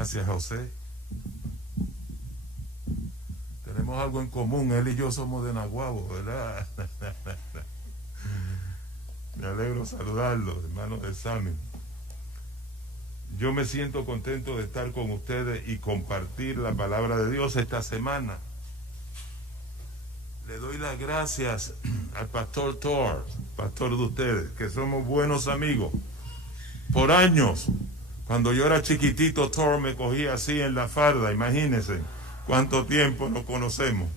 Gracias, José. Tenemos algo en común, él y yo somos de Naguabo, ¿verdad? Me alegro saludarlo, hermano de examen. Yo me siento contento de estar con ustedes y compartir la palabra de Dios esta semana. Le doy las gracias al pastor Thor, pastor de ustedes, que somos buenos amigos. Por años, cuando yo era chiquitito, Thor me cogía así en la farda, imagínense cuánto tiempo nos conocemos.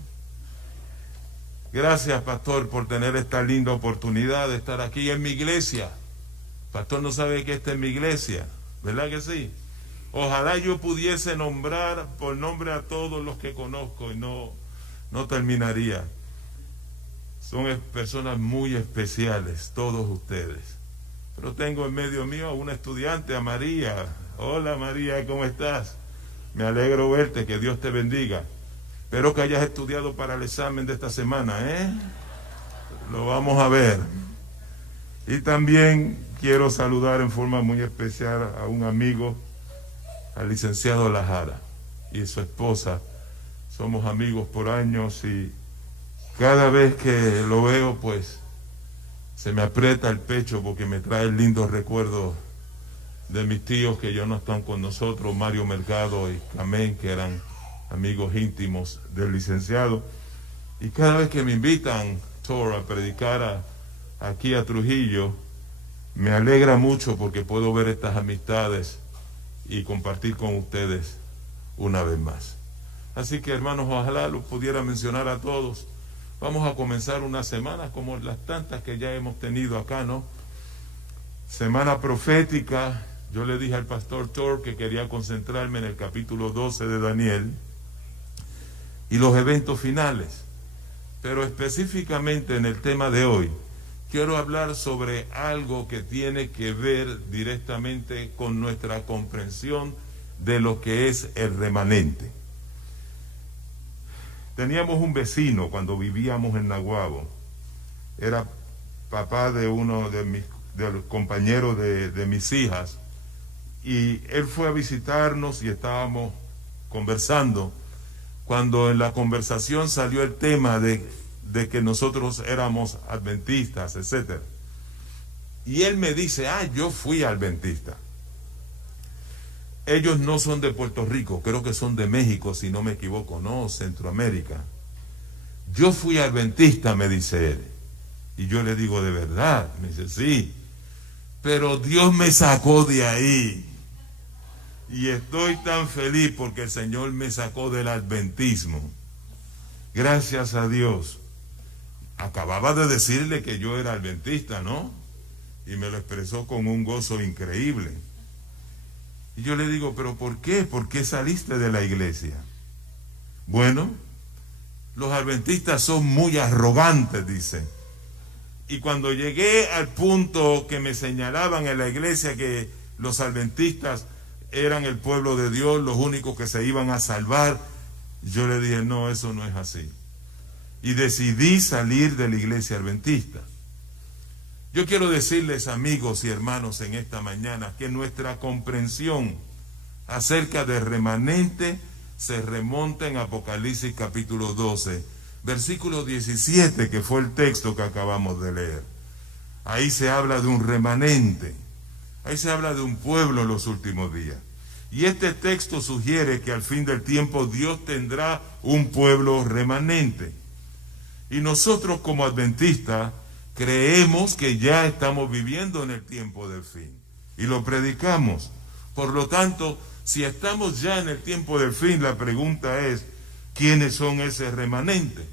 Gracias, pastor, por tener esta linda oportunidad de estar aquí en mi iglesia. Pastor no sabe que esta es mi iglesia, ¿verdad que sí? Ojalá yo pudiese nombrar por nombre a todos los que conozco y no terminaría. Son personas muy especiales, todos ustedes. Pero tengo en medio mío a una estudiante, a María. Hola María, ¿cómo estás? Me alegro verte, que Dios te bendiga. Espero que hayas estudiado para el examen de esta semana, ¿eh? Lo vamos a ver. Y también quiero saludar en forma muy especial a un amigo, al licenciado Lajara y su esposa. Somos amigos por años y cada vez que lo veo, pues, se me aprieta el pecho porque me trae lindos recuerdos de mis tíos que ya no están con nosotros, Mario Mercado y Camén, que eran amigos íntimos del licenciado. Y cada vez que me invitan, Thor, a predicar aquí a Trujillo, me alegra mucho porque puedo ver estas amistades y compartir con ustedes una vez más. Así que, hermanos, ojalá los pudiera mencionar a todos. Vamos a comenzar una semana como las tantas que ya hemos tenido acá, ¿no? Semana profética. Yo le dije al pastor Thor que quería concentrarme en el capítulo 12 de Daniel y los eventos finales. Pero específicamente en el tema de hoy, quiero hablar sobre algo que tiene que ver directamente con nuestra comprensión de lo que es el remanente. Teníamos un vecino cuando vivíamos en Naguabo. Era papá de uno de los compañeros de mis hijas. Y él fue a visitarnos y estábamos conversando. Cuando en la conversación salió el tema de que nosotros éramos adventistas, etc. Y él me dice, yo fui adventista. Ellos no son de Puerto Rico, creo que son de México, si no me equivoco, no, Centroamérica. Yo fui adventista, me dice él. Y yo le digo, ¿de verdad? Me dice, sí. Pero Dios me sacó de ahí. Y estoy tan feliz porque el Señor me sacó del adventismo. Gracias a Dios. Acababa de decirle que yo era adventista, ¿no? Y me lo expresó con un gozo increíble. Y yo le digo, ¿pero por qué? ¿Por qué saliste de la iglesia? Bueno, los adventistas son muy arrogantes, dice. Y cuando llegué al punto que me señalaban en la iglesia que los adventistas eran el pueblo de Dios, los únicos que se iban a salvar, yo le dije, no, eso no es así. Y decidí salir de la iglesia adventista. Yo quiero decirles, amigos y hermanos, en esta mañana, que nuestra comprensión acerca del remanente se remonta en Apocalipsis capítulo 12, versículo 17, que fue el texto que acabamos de leer. Ahí se habla de un remanente, ahí se habla de un pueblo en los últimos días. Y este texto sugiere que al fin del tiempo Dios tendrá un pueblo remanente. Y nosotros como adventistas creemos que ya estamos viviendo en el tiempo del fin y lo predicamos. Por lo tanto, si estamos ya en el tiempo del fin, la pregunta es, ¿quiénes son ese remanente?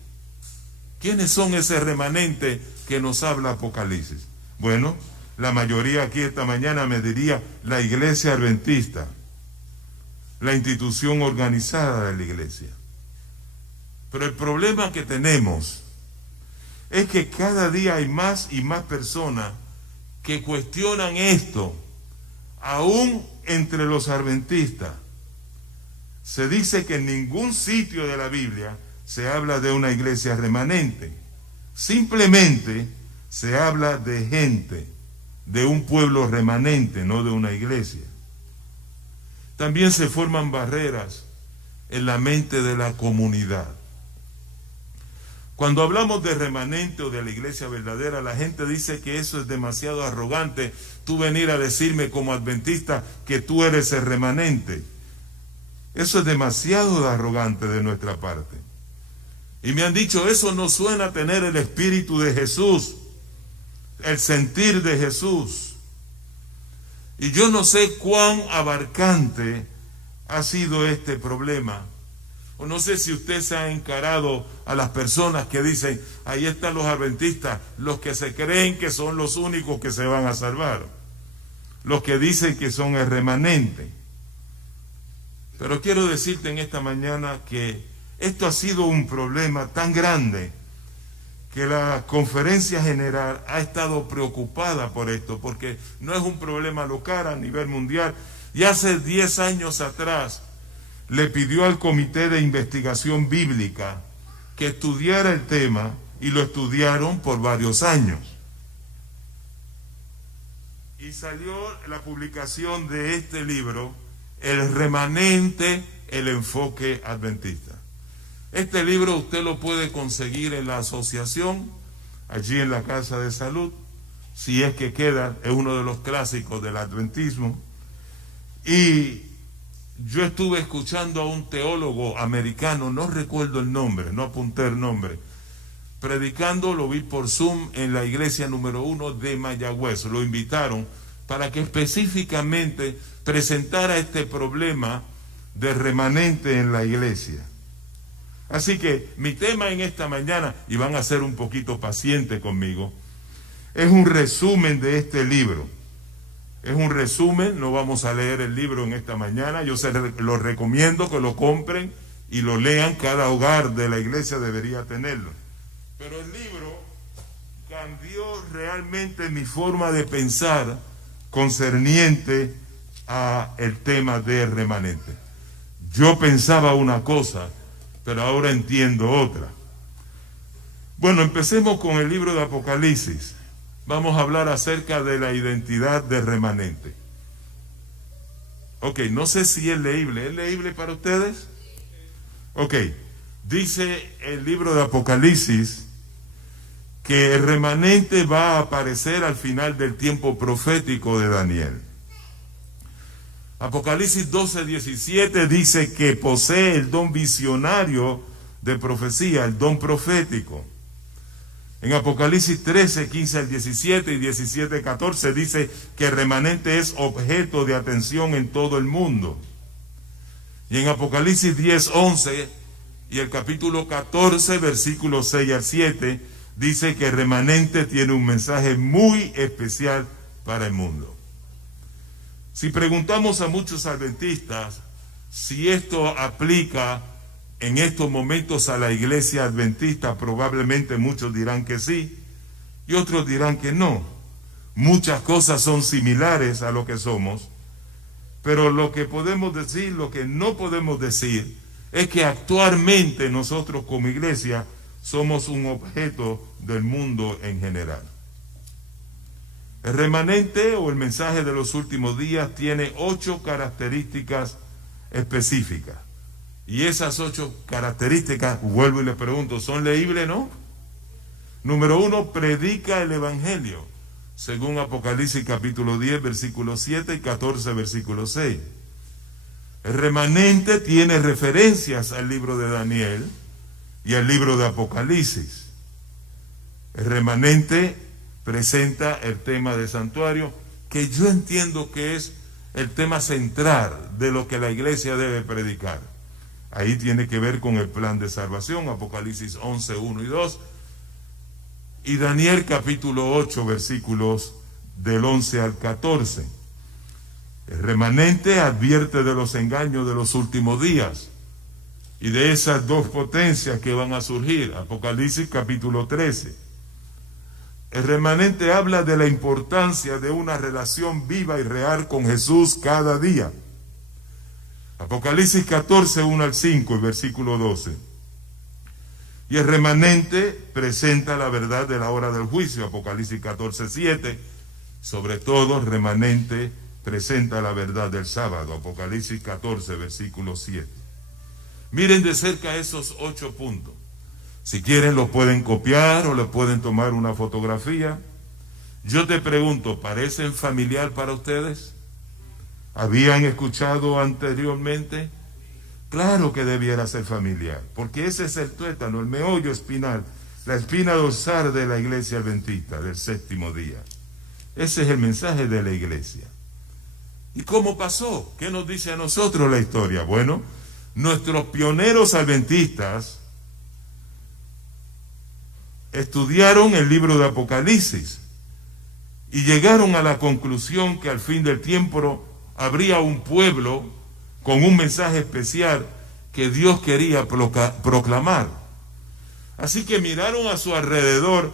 ¿Quiénes son ese remanente que nos habla Apocalipsis? Bueno, la mayoría aquí esta mañana me diría la iglesia adventista, la institución organizada de la iglesia. Pero el problema que tenemos es que cada día hay más y más personas que cuestionan esto, aún entre los adventistas. Se dice que en ningún sitio de la Biblia se habla de una iglesia remanente. Simplemente se habla de gente, de un pueblo remanente, no de una iglesia. también se forman barreras en la mente de la comunidad. Cuando hablamos de remanente o de la iglesia verdadera, la gente dice que eso es demasiado arrogante, tú venir a decirme como adventista que tú eres el remanente. Eso es demasiado arrogante de nuestra parte. Y me han dicho, eso no suena a tener el espíritu de Jesús, el sentir de Jesús. Y yo no sé cuán abarcante ha sido este problema. O no sé si usted se ha encarado a las personas que dicen, ahí están los adventistas, los que se creen que son los únicos que se van a salvar, los que dicen que son el remanente. Pero quiero decirte en esta mañana que esto ha sido un problema tan grande que la Conferencia General ha estado preocupada por esto, porque no es un problema local a nivel mundial. Y hace 10 años atrás le pidió al Comité de Investigación Bíblica que estudiara el tema, y lo estudiaron por varios años. Y salió la publicación de este libro, El Remanente, el enfoque adventista. Este libro usted lo puede conseguir en la asociación, allí en la Casa de Salud, si es que queda, es uno de los clásicos del adventismo. Y yo estuve escuchando a un teólogo americano, no recuerdo el nombre, no apunté el nombre, predicando, lo vi por Zoom en la iglesia número 1 de Mayagüez. Lo invitaron para que específicamente presentara este problema de remanente en la iglesia. Así que mi tema en esta mañana, y van a ser un poquito pacientes conmigo, es un resumen de este libro. Es un resumen, no vamos a leer el libro en esta mañana, yo se lo recomiendo que lo compren y lo lean, cada hogar de la iglesia debería tenerlo. Pero el libro cambió realmente mi forma de pensar concerniente a el tema de remanente. Yo pensaba una cosa, pero ahora entiendo otra. Bueno, empecemos con el libro de Apocalipsis. Vamos a hablar acerca de la identidad de remanente. Ok, no sé si es leíble. ¿Es leíble para ustedes? Ok, dice el libro de Apocalipsis que el remanente va a aparecer al final del tiempo profético de Daniel. Apocalipsis 12:17 dice que posee el don visionario de profecía, el don profético. En Apocalipsis 13:15 al 17 y 17:14 dice que el remanente es objeto de atención en todo el mundo. Y en Apocalipsis 10:11 y el capítulo 14, versículos 6 al 7, dice que el remanente tiene un mensaje muy especial para el mundo. Si preguntamos a muchos adventistas si esto aplica en estos momentos a la iglesia adventista, probablemente muchos dirán que sí y otros dirán que no. Muchas cosas son similares a lo que somos, pero lo que podemos decir, lo que no podemos decir, es que actualmente nosotros como iglesia somos un objeto del mundo en general. El remanente o el mensaje de los últimos días tiene 8 características específicas. Y esas 8 características, vuelvo y le pregunto, ¿son leíbles, no? Número 1, predica el evangelio, según Apocalipsis capítulo 10, versículo 7 y 14, versículo 6. El remanente tiene referencias al libro de Daniel y al libro de Apocalipsis. El remanente presenta el tema de santuario, que yo entiendo que es el tema central de lo que la iglesia debe predicar. Ahí tiene que ver con el plan de salvación, Apocalipsis 11, 1 y 2, y Daniel capítulo 8, versículos del 11 al 14. El remanente advierte de los engaños de los últimos días y de esas dos potencias que van a surgir, Apocalipsis capítulo 13. El remanente habla de la importancia de una relación viva y real con Jesús cada día. Apocalipsis 14, 1 al 5, el versículo 12. Y el remanente presenta la verdad de la hora del juicio, Apocalipsis 14, 7. Sobre todo, el remanente presenta la verdad del sábado. Apocalipsis 14, versículo 7. Miren de cerca esos 8 puntos. Si quieren los pueden copiar o le pueden tomar una fotografía. Yo te pregunto, ¿parecen familiar para ustedes? ¿Habían escuchado anteriormente? Claro que debiera ser familiar, porque ese es el tuétano, el meollo espinal, la espina dorsal de la iglesia adventista del séptimo día. Ese es el mensaje de la iglesia. ¿Y cómo pasó? ¿Qué nos dice a nosotros la historia? Bueno, nuestros pioneros adventistas estudiaron el libro de Apocalipsis y llegaron a la conclusión que al fin del tiempo habría un pueblo con un mensaje especial que Dios quería proclamar. Así que miraron a su alrededor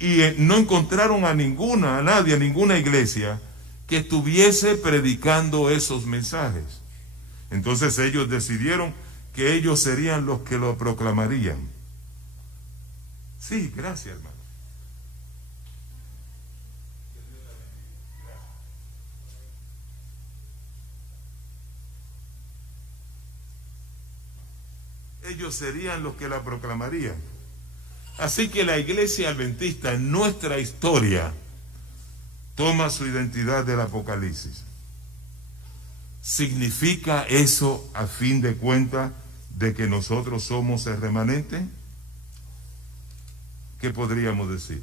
y no encontraron a nadie, a ninguna iglesia que estuviese predicando esos mensajes. Entonces ellos decidieron que ellos serían los que lo proclamarían. Sí, gracias, hermano. Ellos serían los que la proclamarían. Así que la iglesia adventista en nuestra historia toma su identidad del Apocalipsis. ¿Significa eso a fin de cuentas de que nosotros somos el remanente? ¿Qué podríamos decir?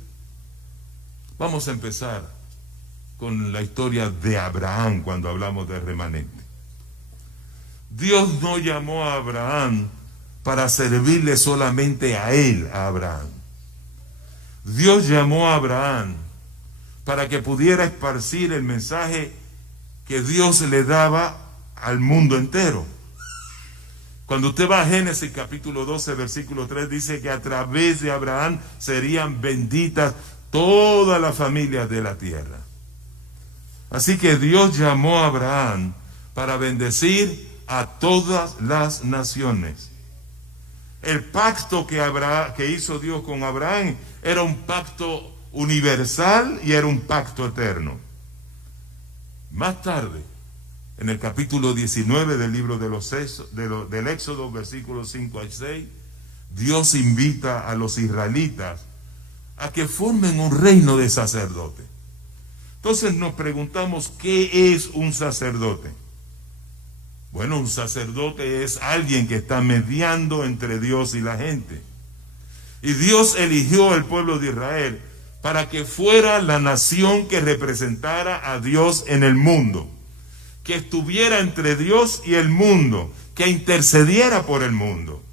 Vamos a empezar con la historia de Abraham cuando hablamos de remanente. Dios no llamó a Abraham para servirle solamente a él, a Abraham. Dios llamó a Abraham para que pudiera esparcir el mensaje que Dios le daba al mundo entero. Cuando usted va a Génesis capítulo 12, versículo 3, dice que a través de Abraham serían benditas todas las familias de la tierra. Así que Dios llamó a Abraham para bendecir a todas las naciones. El pacto que hizo Dios con Abraham era un pacto universal y era un pacto eterno. Más tarde, en el capítulo 19 del libro del Éxodo, versículos 5 al 6, Dios invita a los israelitas a que formen un reino de sacerdotes. Entonces nos preguntamos, ¿qué es un sacerdote? Bueno, un sacerdote es alguien que está mediando entre Dios y la gente. Y Dios eligió al pueblo de Israel para que fuera la nación que representara a Dios en el mundo, que estuviera entre Dios y el mundo, que intercediera por el mundo.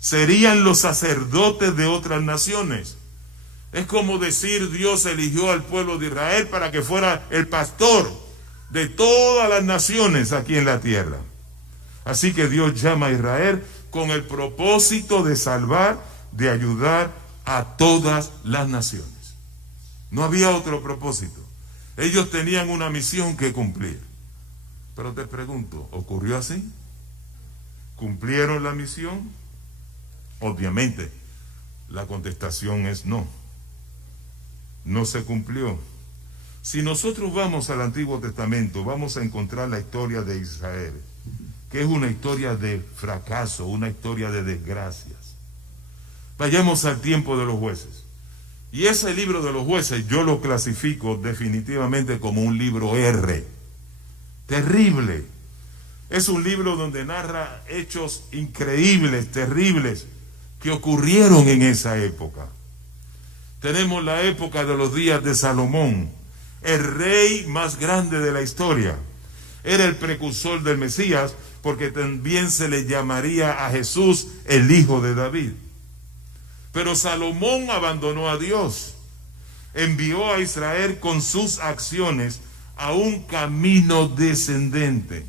Serían los sacerdotes de otras naciones. Es como decir, Dios eligió al pueblo de Israel para que fuera el pastor de todas las naciones aquí en la tierra. Así que Dios llama a Israel con el propósito de salvar, de ayudar a todas las naciones. No había otro propósito. Ellos tenían una misión que cumplir. Pero te pregunto, ¿ocurrió así? ¿Cumplieron la misión? Obviamente, la contestación es no. No se cumplió. Si nosotros vamos al Antiguo Testamento, vamos a encontrar la historia de Israel, que es una historia de fracaso, una historia de desgracias. Vayamos al tiempo de los jueces. Y ese libro de los jueces yo lo clasifico definitivamente como un libro R. Terrible. Es un libro donde narra hechos increíbles, terribles, que ocurrieron en esa época. Tenemos la época de los días de Salomón, el rey más grande de la historia. Era el precursor del Mesías, porque también se le llamaría a Jesús el hijo de David. Pero Salomón abandonó a Dios, envió a Israel con sus acciones a un camino descendente.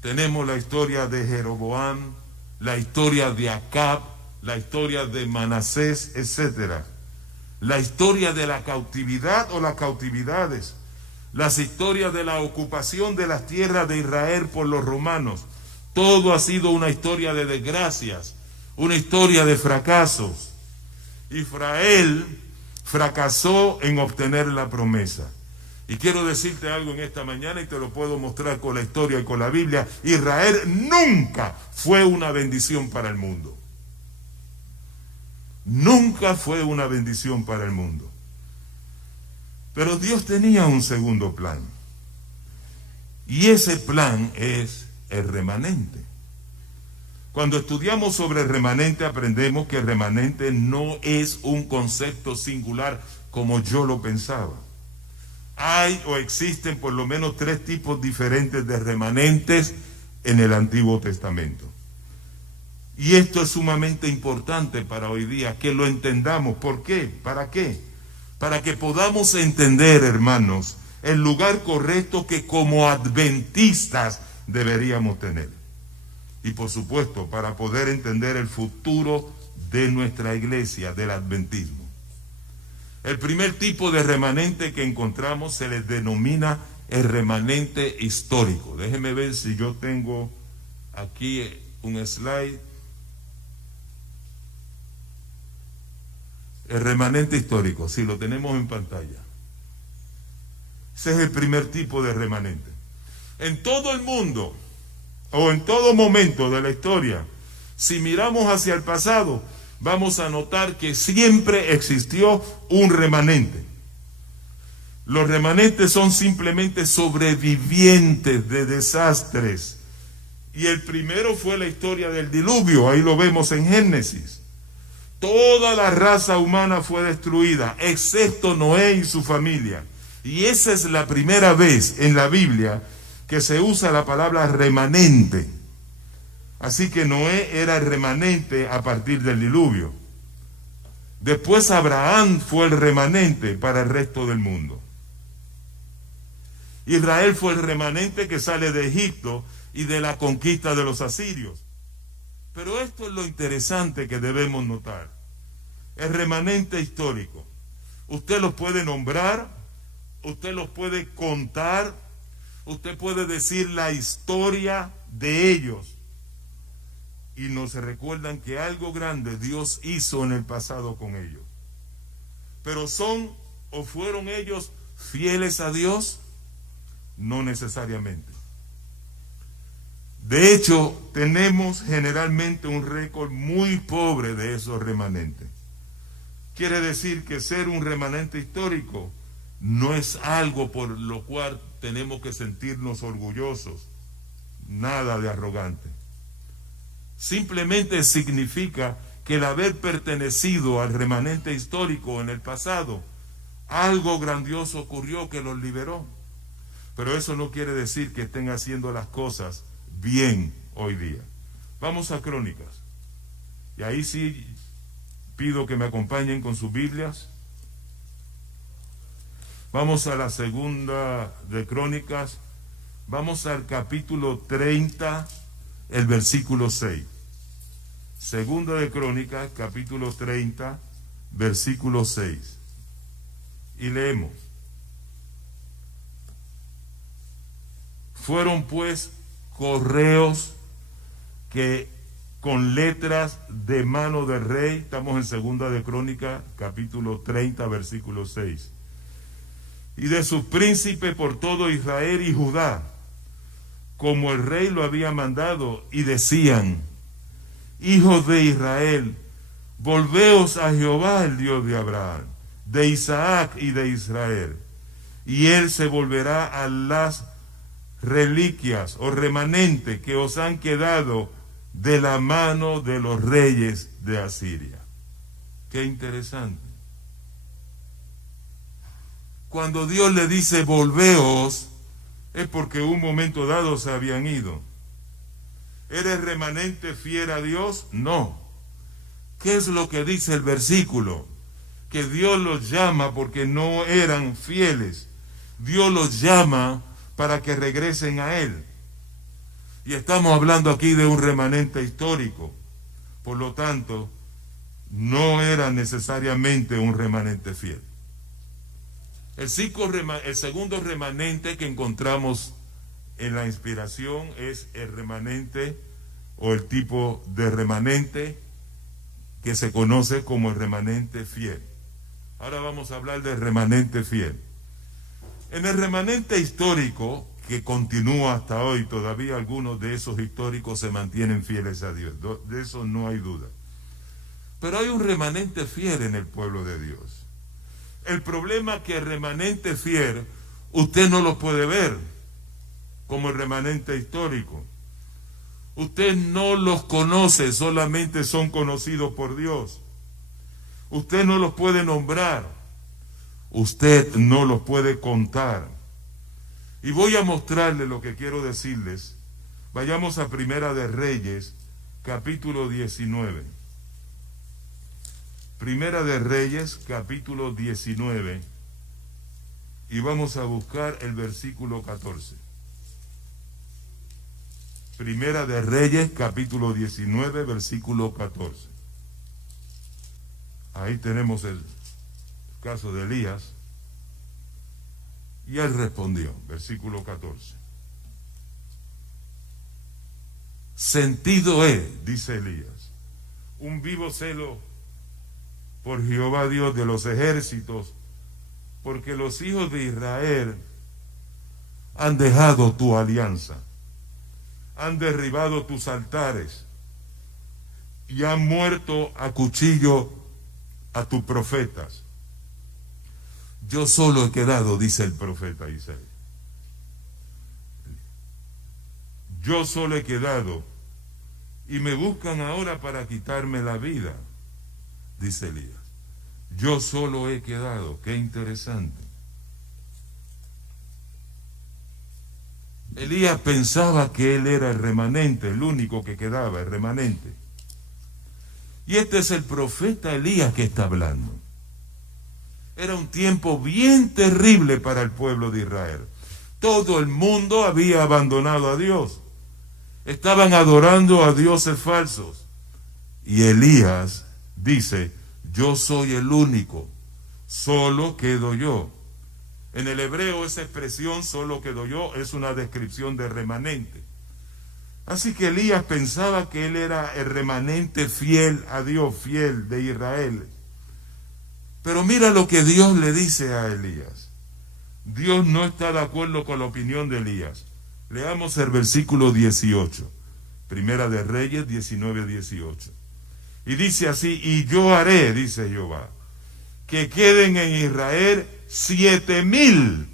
Tenemos la historia de Jeroboam, la historia de Acab, la historia de Manasés, etc. La historia de la cautividad o las cautividades, las historias de la ocupación de las tierras de Israel por los romanos. Todo ha sido una historia de desgracias, una historia de fracasos. Israel fracasó en obtener la promesa. Y quiero decirte algo en esta mañana y te lo puedo mostrar con la historia y con la Biblia. Israel nunca fue una bendición para el mundo. Nunca fue una bendición para el mundo. Pero Dios tenía un segundo plan. Y ese plan es el remanente. Cuando estudiamos sobre el remanente aprendemos que el remanente no es un concepto singular como yo lo pensaba. Hay o existen por lo menos 3 tipos diferentes de remanentes en el Antiguo Testamento. Y esto es sumamente importante para hoy día, que lo entendamos. ¿Por qué? ¿Para qué? Para que podamos entender, hermanos, el lugar correcto que como adventistas deberíamos tener. Y por supuesto, para poder entender el futuro de nuestra iglesia, del adventismo. El primer tipo de remanente que encontramos se les denomina el remanente histórico. Déjeme ver si yo tengo aquí un slide. El remanente histórico, sí, lo tenemos en pantalla. Ese es el primer tipo de remanente. En todo el mundo, o en todo momento de la historia, si miramos hacia el pasado, vamos a notar que siempre existió un remanente. Los remanentes son simplemente sobrevivientes de desastres. Y el primero fue la historia del diluvio, ahí lo vemos en Génesis. Toda la raza humana fue destruida, excepto Noé y su familia. Y esa es la primera vez en la Biblia que se usa la palabra remanente. Así que Noé era el remanente a partir del diluvio. Después Abraham fue el remanente para el resto del mundo. Israel fue el remanente que sale de Egipto y de la conquista de los asirios. Pero esto es lo interesante que debemos notar. El remanente histórico. Usted los puede nombrar, usted los puede contar, usted puede decir la historia de ellos. Y nos recuerdan que algo grande Dios hizo en el pasado con ellos. Pero ¿son o fueron ellos fieles a Dios? No necesariamente. De hecho, tenemos generalmente un récord muy pobre de esos remanentes. Quiere decir que ser un remanente histórico no es algo por lo cual tenemos que sentirnos orgullosos. Nada de arrogante. Simplemente significa que el haber pertenecido al remanente histórico en el pasado, algo grandioso ocurrió que los liberó. Pero eso no quiere decir que estén haciendo las cosas bien hoy día. Vamos a Crónicas. Y ahí sí pido que me acompañen con sus Biblias. Vamos a la segunda de Crónicas. Vamos al capítulo 30, el versículo 6. Segunda de Crónicas, capítulo 30, versículo 6. Y leemos. Fueron pues correos que con letras de mano del rey, estamos en segunda de Crónicas, capítulo 30, versículo 6. Y de sus príncipes por todo Israel y Judá, como el rey lo había mandado, y decían: hijos de Israel, volveos a Jehová, el Dios de Abraham, de Isaac y de Israel, y él se volverá a las reliquias o remanentes que os han quedado de la mano de los reyes de Asiria. Qué interesante. Cuando Dios le dice volveos, es porque un momento dado se habían ido. ¿Eres remanente fiel a Dios? No. ¿Qué es lo que dice el versículo? Que Dios los llama porque no eran fieles. Dios los llama para que regresen a Él. Y estamos hablando aquí de un remanente histórico. Por lo tanto, no era necesariamente un remanente fiel. El segundo remanente que encontramos en la inspiración es el remanente o el tipo de remanente que se conoce como el remanente fiel. Ahora vamos a hablar del remanente fiel. En el remanente histórico, que continúa hasta hoy, todavía algunos de esos históricos se mantienen fieles a Dios. De eso no hay duda. Pero hay un remanente fiel en el pueblo de Dios. El problema es que el remanente fiel, usted no lo puede ver como el remanente histórico. Usted no los conoce, solamente son conocidos por Dios. Usted no los puede nombrar. Usted no los puede contar. Y voy a mostrarle lo que quiero decirles. Vayamos a Primera de Reyes, capítulo 19. Primera de Reyes, capítulo 19. Y vamos a buscar el versículo 14. Primera de Reyes, capítulo 19, versículo 14. Ahí tenemos el caso de Elías. Y él respondió, versículo 14. Sentido he, dice Elías, un vivo celo por Jehová Dios de los ejércitos, porque los hijos de Israel han dejado tu alianza, han derribado tus altares y han muerto a cuchillo a tus profetas. Yo solo he quedado, dice el profeta Isaías. Yo solo he quedado y me buscan ahora para quitarme la vida, dice Elías. Yo solo he quedado. Qué interesante. Elías pensaba que él era el remanente, el único que quedaba, el remanente. Y este es el profeta Elías que está hablando. Era un tiempo bien terrible para el pueblo de Israel. Todo el mundo había abandonado a Dios. Estaban adorando a dioses falsos. Y Elías dice, yo soy el único, solo quedo yo. En el hebreo esa expresión, solo quedo yo, es una descripción de remanente. Así que Elías pensaba que él era el remanente fiel a Dios, fiel de Israel. Pero mira lo que Dios le dice a Elías. Dios no está de acuerdo con la opinión de Elías. Leamos el versículo 18. Primera de Reyes 19, 18. Y dice así, y yo haré, dice Jehová, que queden en Israel 7,000.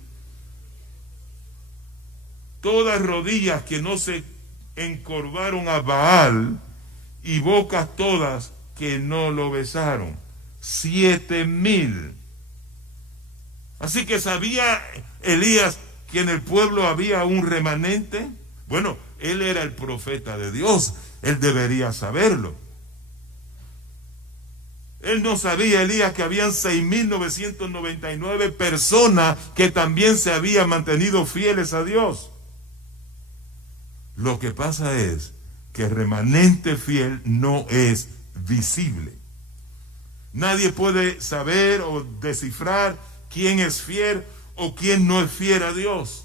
Todas rodillas que no se encorvaron a Baal y bocas todas que no lo besaron. 7,000. Así que sabía Elías que en el pueblo había un remanente. Bueno, él era el profeta de Dios, él debería saberlo. Él no sabía, Elías, que habían 6,999 personas que también se habían mantenido fieles a Dios. Lo que pasa es que el remanente fiel no es visible. Nadie puede saber o descifrar quién es fiel o quién no es fiel a Dios.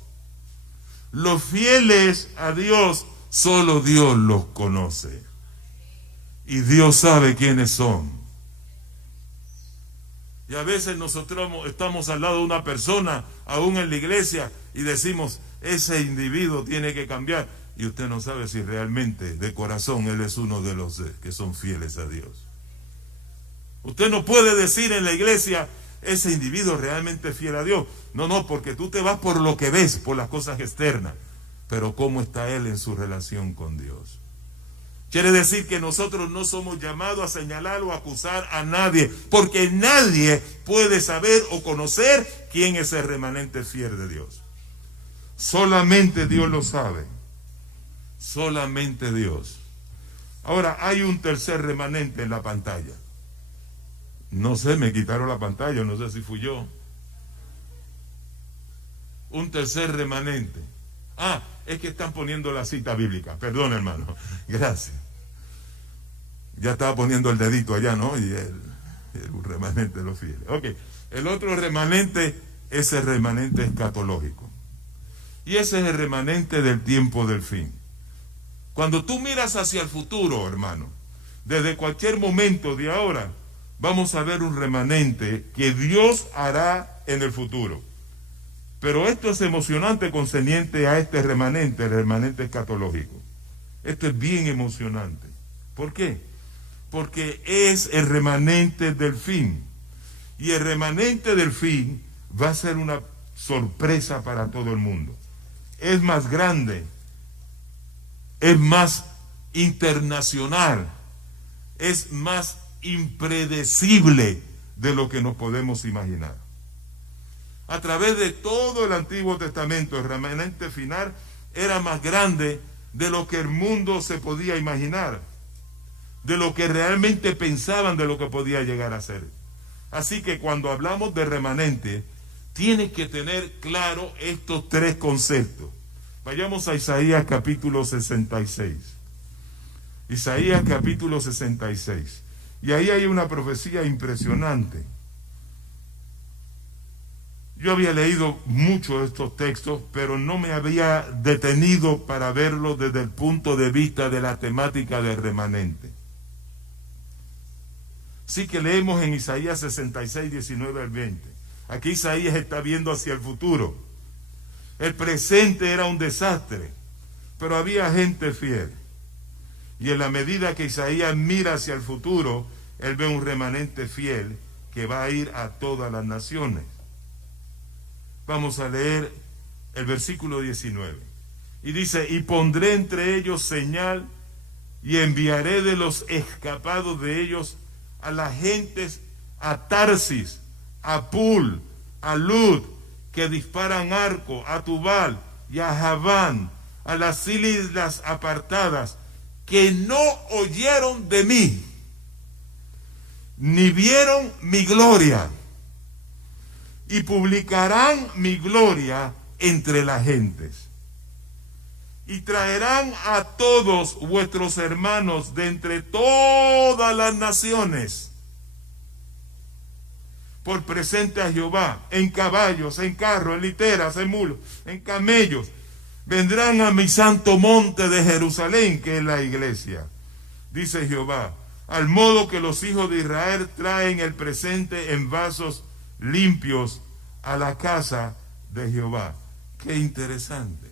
Los fieles a Dios, solo Dios los conoce. Y Dios sabe quiénes son. Y a veces nosotros estamos al lado de una persona, aún en la iglesia, y decimos, ese individuo tiene que cambiar. Y usted no sabe si realmente, de corazón, él es uno de los que son fieles a Dios. Usted no puede decir en la iglesia, ese individuo realmente es fiel a Dios. No, porque tú te vas por lo que ves, por las cosas externas. Pero ¿cómo está él en su relación con Dios? Quiere decir que nosotros no somos llamados a señalar o acusar a nadie, porque nadie puede saber o conocer quién es el remanente fiel de Dios. Solamente Dios lo sabe. Solamente Dios. Ahora, hay un tercer remanente en la pantalla. No sé, me quitaron la pantalla, no sé si fui yo. Un tercer remanente. Es que están poniendo la cita bíblica. Perdón, hermano. Gracias. Ya estaba poniendo el dedito allá, ¿no? Y el remanente de los fieles. Ok. El otro remanente es el remanente escatológico. Y ese es el remanente del tiempo del fin. Cuando tú miras hacia el futuro, hermano, desde cualquier momento de ahora, vamos a ver un remanente que Dios hará en el futuro. Pero esto es emocionante concerniente a este remanente, el remanente escatológico. Esto es bien emocionante. ¿Por qué? Porque es el remanente del fin. Y el remanente del fin va a ser una sorpresa para todo el mundo. Es más grande, es más internacional, es más impredecible de lo que nos podemos imaginar. A través de todo el Antiguo Testamento, el remanente final era más grande de lo que el mundo se podía imaginar, de lo que realmente pensaban de lo que podía llegar a ser. Así que cuando hablamos de remanente, tienes que tener claro estos tres conceptos. Vayamos a Isaías capítulo 66. Isaías capítulo 66. Y ahí hay una profecía impresionante. Yo había leído mucho estos textos, pero no me había detenido para verlo desde el punto de vista de la temática del remanente. Sí que leemos en Isaías 66, 19 al 20. Aquí Isaías está viendo hacia el futuro. El presente era un desastre, pero había gente fiel. Y en la medida que Isaías mira hacia el futuro, él ve un remanente fiel que va a ir a todas las naciones. Vamos a leer el versículo 19. Y dice, y pondré entre ellos señal y enviaré de los escapados de ellos a las gentes, a Tarsis, a Pul, a Lud, que disparan arco, a Tubal y a Javán, a las islas apartadas, que no oyeron de mí, ni vieron mi gloria, y publicarán mi gloria entre las gentes. Y traerán a todos vuestros hermanos de entre todas las naciones por presente a Jehová, en caballos, en carros, en literas, en mulos, en camellos. Vendrán a mi santo monte de Jerusalén, que es la iglesia, dice Jehová, al modo que los hijos de Israel traen el presente en vasos limpios a la casa de Jehová. Qué interesante.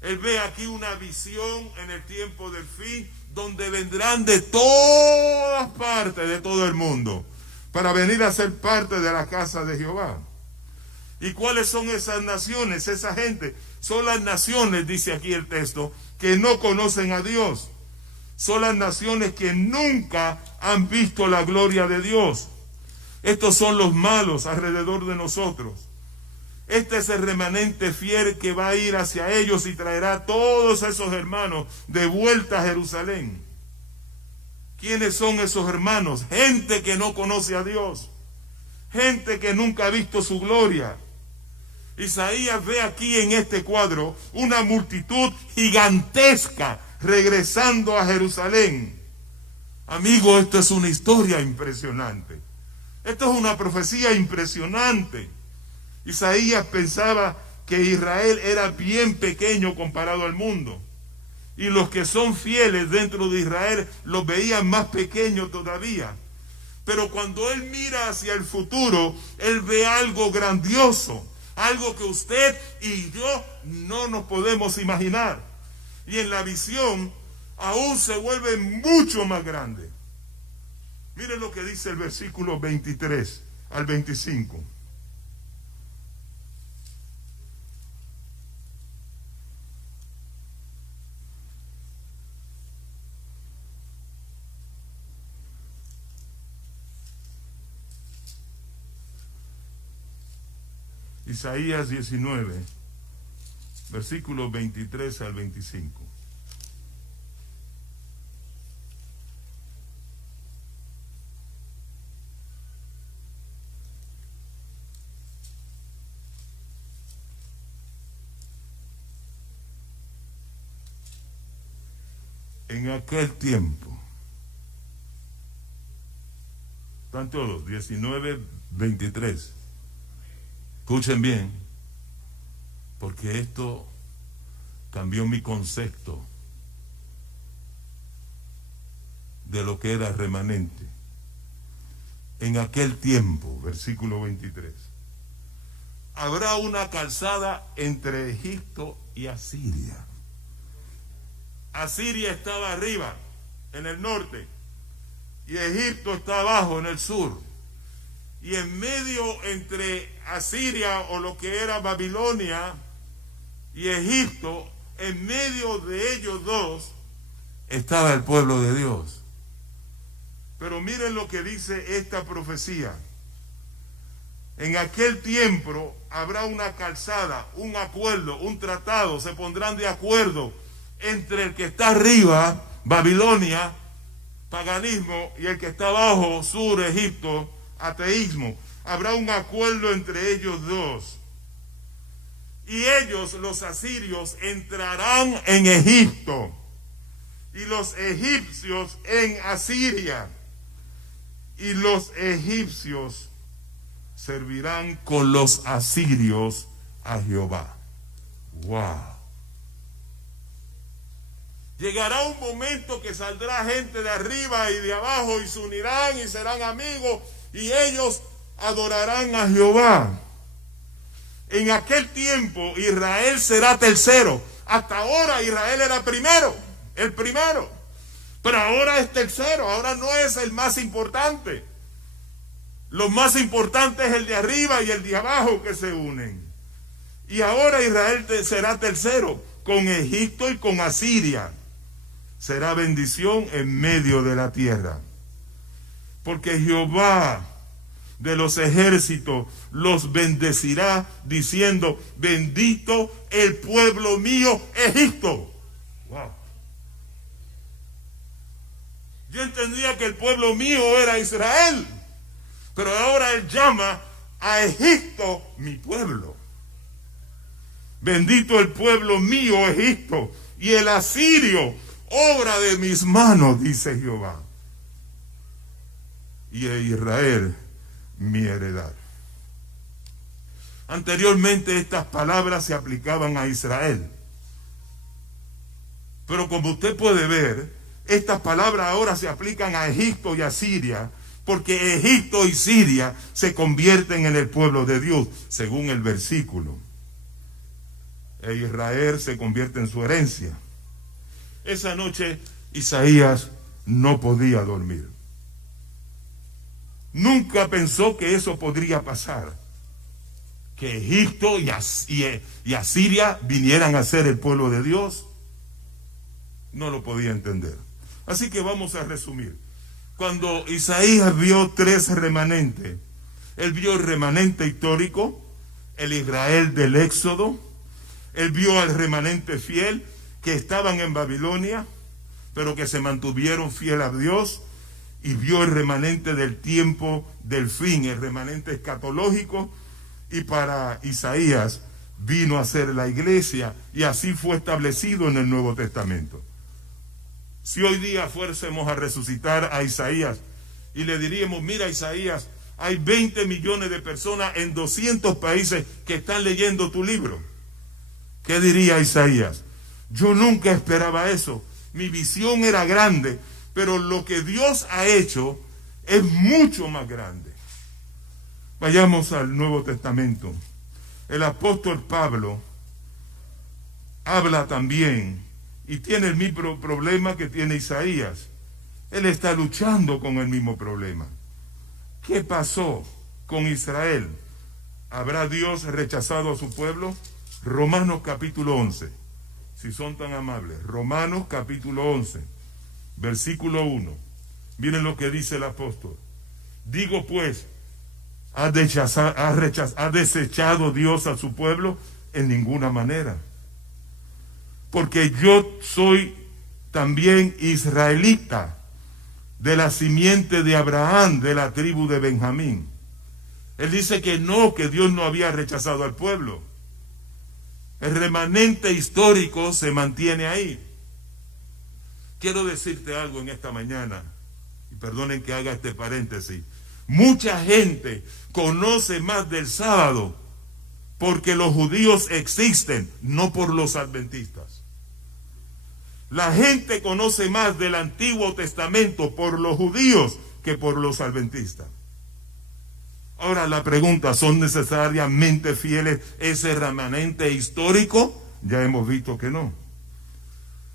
Él ve aquí una visión en el tiempo del fin, donde vendrán de todas partes de todo el mundo para venir a ser parte de la casa de Jehová. ¿Y cuáles son esas naciones, esa gente? Son las naciones, dice aquí el texto, que no conocen a Dios. Son las naciones que nunca han visto la gloria de Dios. Estos son los malos alrededor de nosotros. Este es el remanente fiel que va a ir hacia ellos y traerá a todos esos hermanos de vuelta a Jerusalén. ¿Quiénes son esos hermanos? Gente que no conoce a Dios. Gente que nunca ha visto su gloria. Isaías ve aquí en este cuadro una multitud gigantesca regresando a Jerusalén. Amigo, esto es una historia impresionante. Esto es una profecía impresionante. Isaías pensaba que Israel era bien pequeño comparado al mundo. Y los que son fieles dentro de Israel los veían más pequeños todavía. Pero cuando él mira hacia el futuro, él ve algo grandioso. Algo que usted y yo no nos podemos imaginar. Y en la visión aún se vuelve mucho más grande. Miren lo que dice el versículo 23 al 25. Isaías 19, versículos 23 al 25. En aquel tiempo, están todos, 19, 23. Escuchen bien, porque esto cambió mi concepto de lo que era remanente. En aquel tiempo, versículo 23, habrá una calzada entre Egipto y Asiria. Asiria estaba arriba, en el norte, y Egipto está abajo, en el sur. Y en medio entre Asiria, o lo que era Babilonia, y Egipto, en medio de ellos dos, estaba el pueblo de Dios. Pero miren lo que dice esta profecía. En aquel tiempo habrá una calzada, un acuerdo, un tratado, se pondrán de acuerdo entre el que está arriba, Babilonia, paganismo, y el que está abajo, sur, Egipto, ateísmo. Habrá un acuerdo entre ellos dos. Y ellos, los asirios, entrarán en Egipto, y los egipcios en Asiria, y los egipcios servirán con los asirios a Jehová. ¡Wow! Llegará un momento que saldrá gente de arriba y de abajo y se unirán y serán amigos y ellos adorarán a Jehová. En aquel tiempo Israel será tercero. Hasta ahora Israel era primero, el primero. Pero ahora es tercero, ahora no es el más importante. Lo más importante es el de arriba y el de abajo que se unen. Y ahora Israel será tercero, con Egipto y con Asiria. Será bendición en medio de la tierra. Porque Jehová de los ejércitos los bendecirá, diciendo: bendito el pueblo mío, Egipto. Wow. Yo entendía que el pueblo mío era Israel, pero ahora él llama a Egipto mi pueblo. Bendito el pueblo mío, Egipto, y el asirio, obra de mis manos, dice Jehová. Y Israel, mi heredad. Anteriormente estas palabras se aplicaban a Israel. Pero como usted puede ver, estas palabras ahora se aplican a Egipto y a Siria, porque Egipto y Siria se convierten en el pueblo de Dios, según el versículo. E Israel se convierte en su herencia. Esa noche Isaías no podía dormir. Nunca pensó que eso podría pasar, que Egipto y Asiria vinieran a ser el pueblo de Dios. No lo podía entender. Así que vamos a resumir. Cuando Isaías vio tres remanentes, él vio el remanente histórico, el Israel del Éxodo, él vio al remanente fiel que estaban en Babilonia, pero que se mantuvieron fiel a Dios, y vio el remanente del tiempo del fin, el remanente escatológico, y para Isaías vino a ser la iglesia, y así fue establecido en el Nuevo Testamento. Si hoy día fuésemos a resucitar a Isaías y le diríamos: mira, Isaías, hay 20 millones de personas en 200 países que están leyendo tu libro, ¿qué diría Isaías? Yo nunca esperaba eso. Mi visión era grande, pero lo que Dios ha hecho es mucho más grande. Vayamos al Nuevo Testamento. El apóstol Pablo habla también y tiene el mismo problema que tiene Isaías. Él está luchando con el mismo problema. ¿Qué pasó con Israel? ¿Habrá Dios rechazado a su pueblo? Romanos capítulo 11. Si son tan amables. Romanos capítulo 11, versículo 1. Miren lo que dice el apóstol. Digo pues, ¿ha desechado Dios a su pueblo? En ninguna manera. Porque yo soy también israelita, de la simiente de Abraham, de la tribu de Benjamín. Él dice que no, que Dios no había rechazado al pueblo. El remanente histórico se mantiene ahí. Quiero decirte algo en esta mañana, y perdonen que haga este paréntesis. Mucha gente conoce más del sábado porque los judíos existen, no por los adventistas. La gente conoce más del Antiguo Testamento por los judíos que por los adventistas. Ahora la pregunta, ¿son necesariamente fieles ese remanente histórico? Ya hemos visto que no.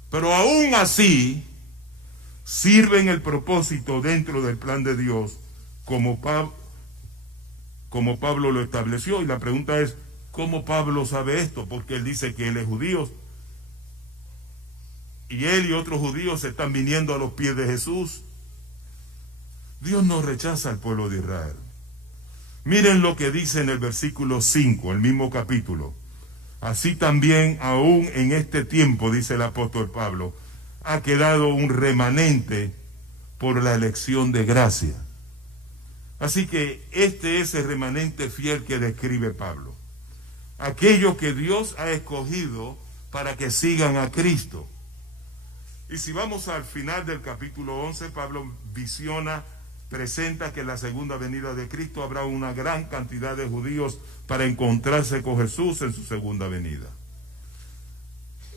Pero aún así, sirven el propósito dentro del plan de Dios, como Pablo lo estableció. Y la pregunta es, ¿cómo Pablo sabe esto? Porque él dice que él es judío. Y él y otros judíos están viniendo a los pies de Jesús. Dios no rechaza al pueblo de Israel. Miren lo que dice en el versículo 5, el mismo capítulo. Así también, aún en este tiempo, dice el apóstol Pablo, ha quedado un remanente por la elección de gracia. Así que este es el remanente fiel que describe Pablo. Aquellos que Dios ha escogido para que sigan a Cristo. Y si vamos al final del capítulo 11, Pablo presenta que en la segunda venida de Cristo habrá una gran cantidad de judíos para encontrarse con Jesús en su segunda venida.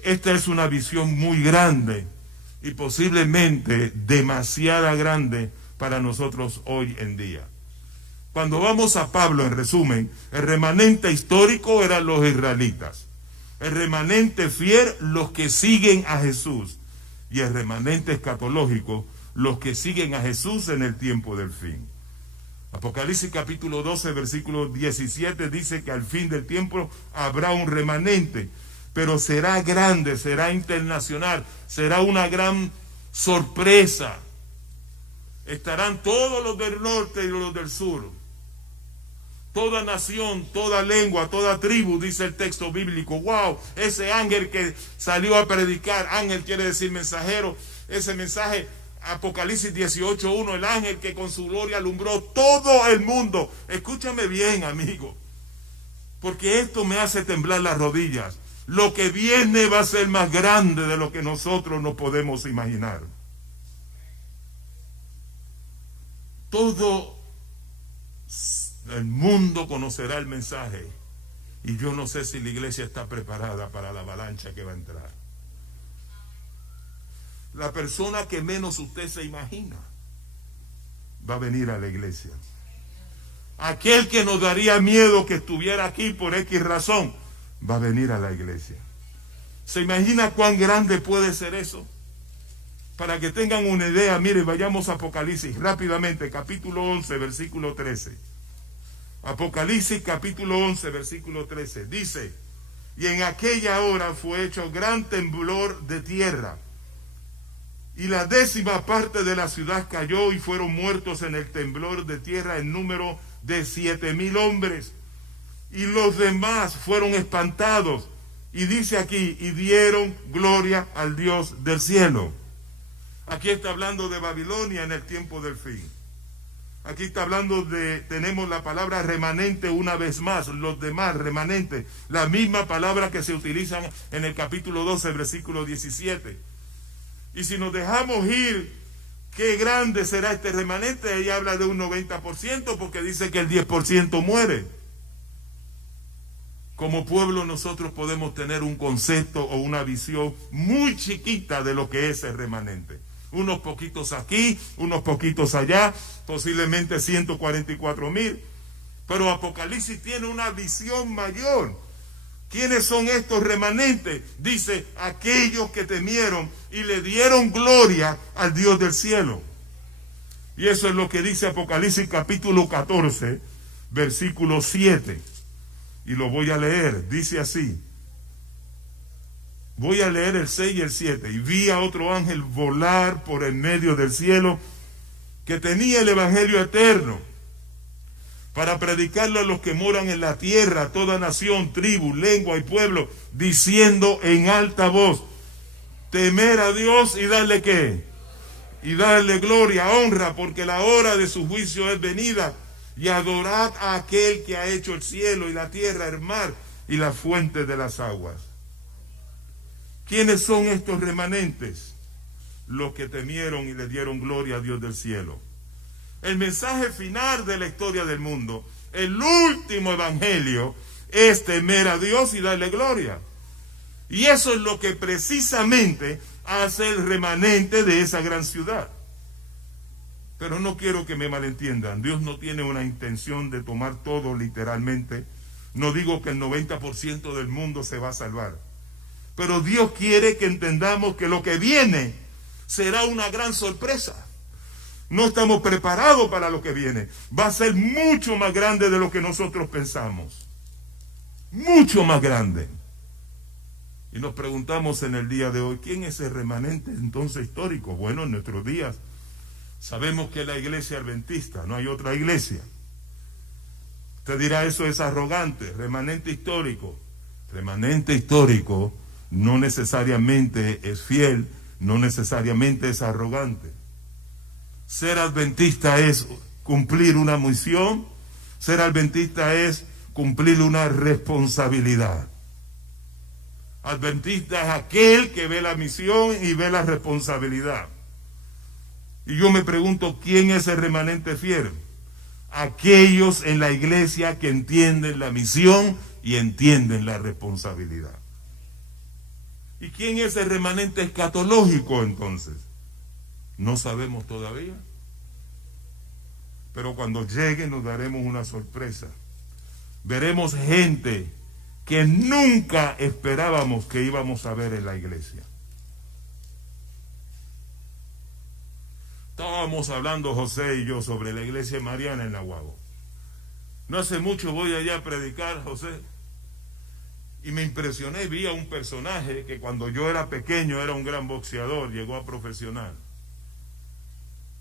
Esta es una visión muy grande y posiblemente demasiado grande para nosotros hoy en día. Cuando vamos a Pablo, en resumen, el remanente histórico eran los israelitas, el remanente fiel, los que siguen a Jesús, y el remanente escatológico, los que siguen a Jesús en el tiempo del fin. Apocalipsis capítulo 12, versículo 17 dice que al fin del tiempo habrá un remanente, pero será grande, será internacional, será una gran sorpresa. Estarán todos los del norte y los del sur, toda nación, toda lengua, toda tribu, dice el texto bíblico. Wow, ese ángel que salió a predicar, ángel quiere decir mensajero, ese mensaje, Apocalipsis 18:1, el ángel que con su gloria alumbró todo el mundo. Escúchame bien, amigo, porque esto me hace temblar las rodillas. Lo que viene va a ser más grande de lo que nosotros no podemos imaginar. Todo el mundo conocerá el mensaje, y yo no sé si la iglesia está preparada para la avalancha que va a entrar. La persona que menos usted se imagina va a venir a la iglesia. Aquel que nos daría miedo que estuviera aquí por X razón va a venir a la iglesia. ¿Se imagina cuán grande puede ser eso? Para que tengan una idea, mire, vayamos a Apocalipsis rápidamente, capítulo 11, versículo 13. Apocalipsis capítulo 11, versículo 13, dice: y en aquella hora fue hecho gran temblor de tierra, y la 10ª parte de la ciudad cayó, y fueron muertos en el temblor de tierra en número de 7,000 hombres, y los demás fueron espantados, y dice aquí, y dieron gloria al Dios del cielo. Aquí está hablando de Babilonia en el tiempo del fin. Aquí está hablando tenemos la palabra remanente una vez más, los demás remanentes, la misma palabra que se utiliza en el capítulo 12, versículo 17. Y si nos dejamos ir, qué grande será este remanente. Ahí habla de un 90%, porque dice que el 10% muere. Como pueblo nosotros podemos tener un concepto o una visión muy chiquita de lo que es el remanente. Unos poquitos aquí, unos poquitos allá, posiblemente 144,000. Pero Apocalipsis tiene una visión mayor. ¿Quiénes son estos remanentes? Dice, aquellos que temieron y le dieron gloria al Dios del cielo. Y eso es lo que dice Apocalipsis capítulo 14, versículo 7. Y lo voy a leer, dice así. Voy a leer el 6 y el 7. Y vi a otro ángel volar por el medio del cielo, que tenía el evangelio eterno, para predicarlo a los que moran en la tierra, a toda nación, tribu, lengua y pueblo, diciendo en alta voz: temer a Dios y darle ¿qué? Y darle gloria, honra, porque la hora de su juicio es venida, y adorad a aquel que ha hecho el cielo y la tierra, el mar y la fuente de las aguas. ¿Quiénes son estos remanentes? Los que temieron y le dieron gloria a Dios del cielo. El mensaje final de la historia del mundo, el último evangelio, es temer a Dios y darle gloria. Y eso es lo que precisamente hace el remanente de esa gran ciudad. Pero no quiero que me malentiendan. Dios no tiene una intención de tomar todo literalmente. No digo que el 90% del mundo se va a salvar. Pero Dios quiere que entendamos que lo que viene será una gran sorpresa. No estamos preparados para lo que viene. Va a ser mucho más grande de lo que nosotros pensamos. Mucho más grande. Y nos preguntamos en el día de hoy, ¿quién es el remanente entonces histórico? Bueno, en nuestros días sabemos que es la iglesia adventista, no hay otra iglesia. Usted dirá, eso es arrogante, remanente histórico. Remanente histórico no necesariamente es fiel, no necesariamente es arrogante. Ser adventista es cumplir una misión, ser adventista es cumplir una responsabilidad. Adventista es aquel que ve la misión y ve la responsabilidad. Y yo me pregunto, ¿quién es el remanente fiel? Aquellos en la iglesia que entienden la misión y entienden la responsabilidad. ¿Y quién es el remanente escatológico entonces? No sabemos todavía. Pero cuando llegue nos daremos una sorpresa. Veremos gente que nunca esperábamos que íbamos a ver en la iglesia. Estábamos hablando José y yo sobre la iglesia mariana en Nahuabo. No hace mucho voy allá a predicar, José, y me impresioné, vi a un personaje que cuando yo era pequeño era un gran boxeador, llegó a profesional.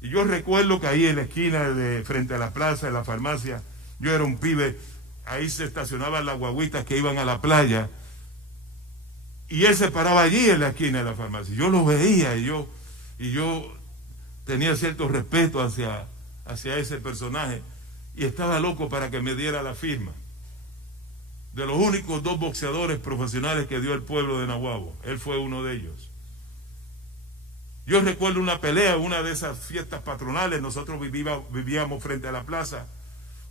Y yo recuerdo que ahí en la esquina de frente a la plaza, en la farmacia, yo era un pibe, ahí se estacionaban las guaguitas que iban a la playa, y él se paraba allí en la esquina de la farmacia. Yo lo veía y yo tenía cierto respeto hacia ese personaje y estaba loco para que me diera la firma. De los únicos 2 boxeadores profesionales que dio el pueblo de Nahuabo, él fue uno de ellos. Yo recuerdo una pelea, una de esas fiestas patronales, nosotros vivíamos frente a la plaza,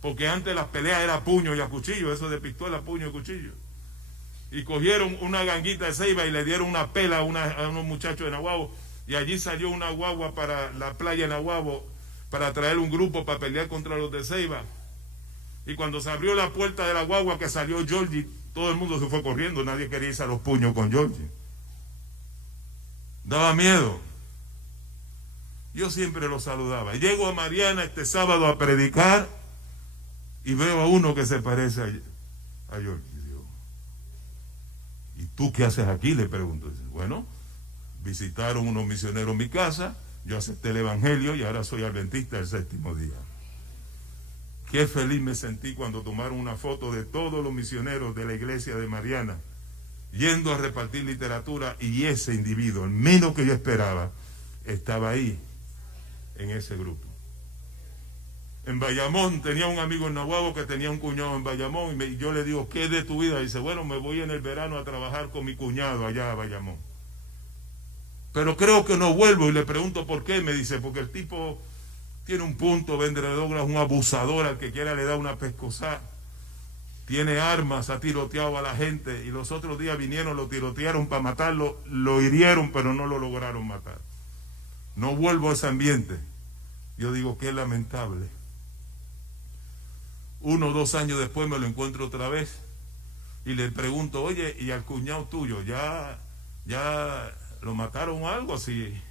porque antes las peleas era puño y a cuchillo, eso de pistola, puño y cuchillo. Y cogieron una ganguita de ceiba y le dieron una pela a unos muchachos de Nahuabo. Y allí salió una guagua para la playa de Nahuabo para traer un grupo para pelear contra los de Ceiba. Y cuando se abrió la puerta de la guagua que salió Georgie, todo el mundo se fue corriendo, nadie quería irse a los puños con Georgie. Daba miedo. Yo siempre lo saludaba. Llego a Mariana este sábado a predicar y veo a uno que se parece a Georgie. Digo, ¿y tú qué haces aquí? Le pregunto. Dice, bueno, visitaron unos misioneros mi casa, yo acepté el evangelio y ahora soy adventista del 7º día. Qué feliz me sentí cuando tomaron una foto de todos los misioneros de la iglesia de Mariana yendo a repartir literatura, y ese individuo, el menos que yo esperaba, estaba ahí en ese grupo. En Bayamón tenía un amigo en Nahuabo que tenía un cuñado en Bayamón, y yo le digo, ¿qué es de tu vida? Y dice, bueno, me voy en el verano a trabajar con mi cuñado allá a Bayamón. Pero creo que no vuelvo, y le pregunto por qué. Me dice, porque el tipo tiene un punto, vende drogas, un abusador, al que quiera le da una pescosada, tiene armas, ha tiroteado a la gente, y los otros días vinieron, lo tirotearon para matarlo, lo hirieron, pero no lo lograron matar. No vuelvo a ese ambiente. Yo digo, qué lamentable. 1 o 2 años después me lo encuentro otra vez y le pregunto, oye, ¿y al cuñado tuyo ya lo mataron o algo así?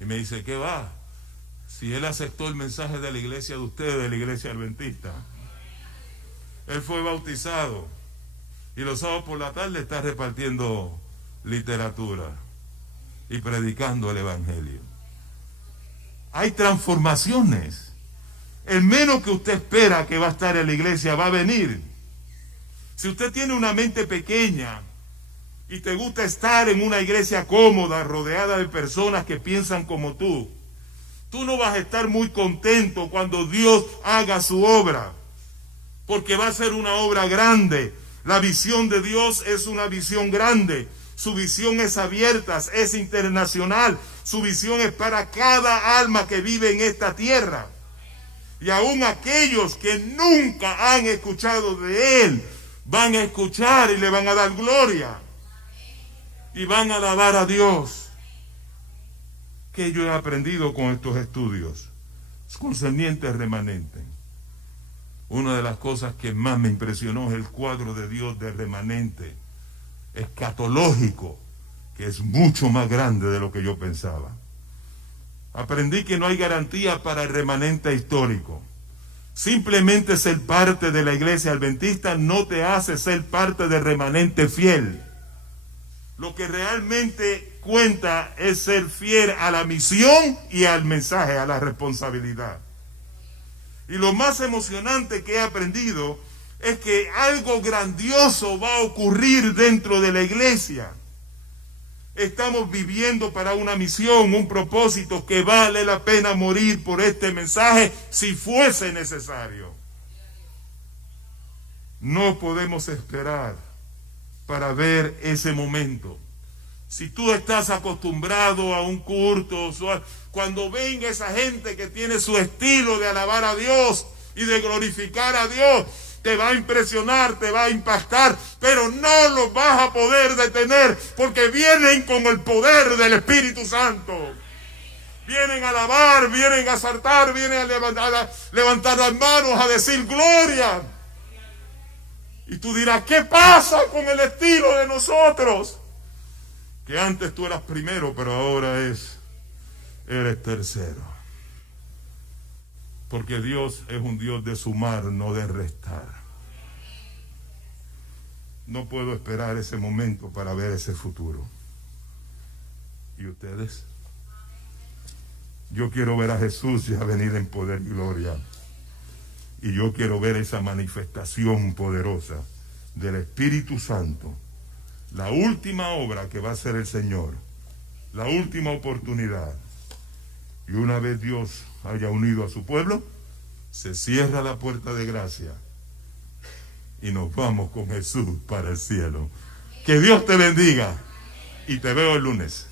Y me dice, ¿qué va? Si él aceptó el mensaje de la iglesia de ustedes, de la iglesia adventista. Él fue bautizado y los sábados por la tarde está repartiendo literatura y predicando el evangelio. Hay transformaciones. El menos que usted espera que va a estar en la iglesia va a venir. Si usted tiene una mente pequeña y te gusta estar en una iglesia cómoda, rodeada de personas que piensan como tú no vas a estar muy contento cuando Dios haga su obra, porque va a ser una obra grande. La visión de Dios es una visión grande. Su visión es abierta, es internacional. Su visión es para cada alma que vive en esta tierra. Y aún aquellos que nunca han escuchado de Él, van a escuchar y le van a dar gloria. Y van a alabar a Dios. ¿Qué yo he aprendido con estos estudios? concerniente al remanente. Una de las cosas que más me impresionó es el cuadro de Dios del remanente escatológico, que es mucho más grande de lo que yo pensaba. Aprendí que no hay garantía para el remanente histórico. Simplemente ser parte de la iglesia adventista no te hace ser parte del remanente fiel. Lo que realmente cuenta es ser fiel a la misión y al mensaje, a la responsabilidad. Y lo más emocionante que he aprendido es que algo grandioso va a ocurrir dentro de la iglesia. Estamos viviendo para una misión, un propósito que vale la pena morir por este mensaje si fuese necesario. No podemos esperar para ver ese momento. Si tú estás acostumbrado a un culto, cuando venga esa gente que tiene su estilo de alabar a Dios y de glorificar a Dios, te va a impresionar, te va a impactar, pero no los vas a poder detener porque vienen con el poder del Espíritu Santo. Vienen a alabar, vienen a saltar, vienen a levantar las manos, a decir gloria. Y tú dirás, ¿qué pasa con el estilo de nosotros? Que antes tú eras primero, pero ahora eres tercero. Porque Dios es un Dios de sumar, no de restar. No puedo esperar ese momento para ver ese futuro. ¿Y ustedes? Yo quiero ver a Jesús ya venir en poder y gloria. Y yo quiero ver esa manifestación poderosa del Espíritu Santo. La última obra que va a hacer el Señor. La última oportunidad. Y una vez Dios haya unido a su pueblo, se cierra la puerta de gracia y nos vamos con Jesús para el cielo. Que Dios te bendiga y te veo el lunes.